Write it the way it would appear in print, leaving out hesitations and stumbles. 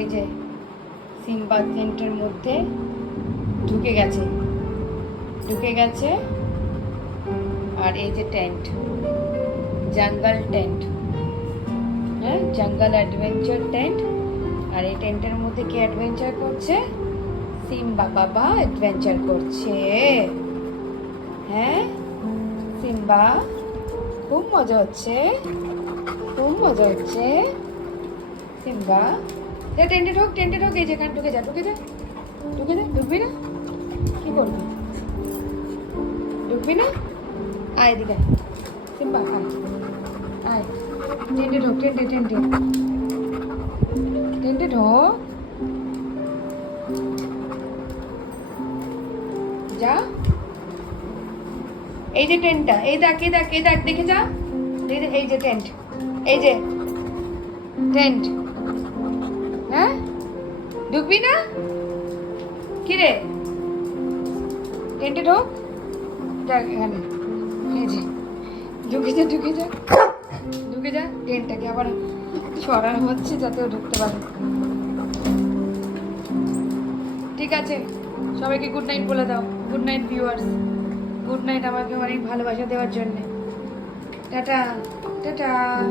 এই যে সিম্বা টেন্টের মধ্যে ঢুকে গেছে। আর এই যে টেন্ট, জঙ্গল টেন্ট, হ্যাঁ, জঙ্গল অ্যাডভেঞ্চার টেন্ট। আর এই টেন্টের মধ্যে কে অ্যাডভেঞ্চার করছে? সিম্বা বাবা অ্যাডভেঞ্চার করছে। হ্যাঁ সিম্বা, খুব মজা হচ্ছে, খুব মজা হচ্ছে। সিম্বা টেন্টে ঢোক, এই যেখানে ঢুকে যা, ঢুকবি না? কি করবি? ঢুকবি না? আয় এদিকে সিম্বা, আয় টেন্টে ঢোক, টেন্টে ঢোক, যা। এই যে টেন্টটা, এই দেখ দেখে যা, এই যে টেন্ট, এই যে টেন্ট। হ্যাঁ ঢুকবি না? কিরে টেন্টে ঢোক, দেখ এখানে, এই যে ঢুকে যা। টেন্টটাকে আবার সরানো হচ্ছে যাতে ও ঢুকতে পারে। ঠিক আছে, সবাইকে গুড নাইট বলে দাও। Good night viewers, good night আমাকে অনেক ভালোবাসা দেওয়ার জন্যে। Tata tata.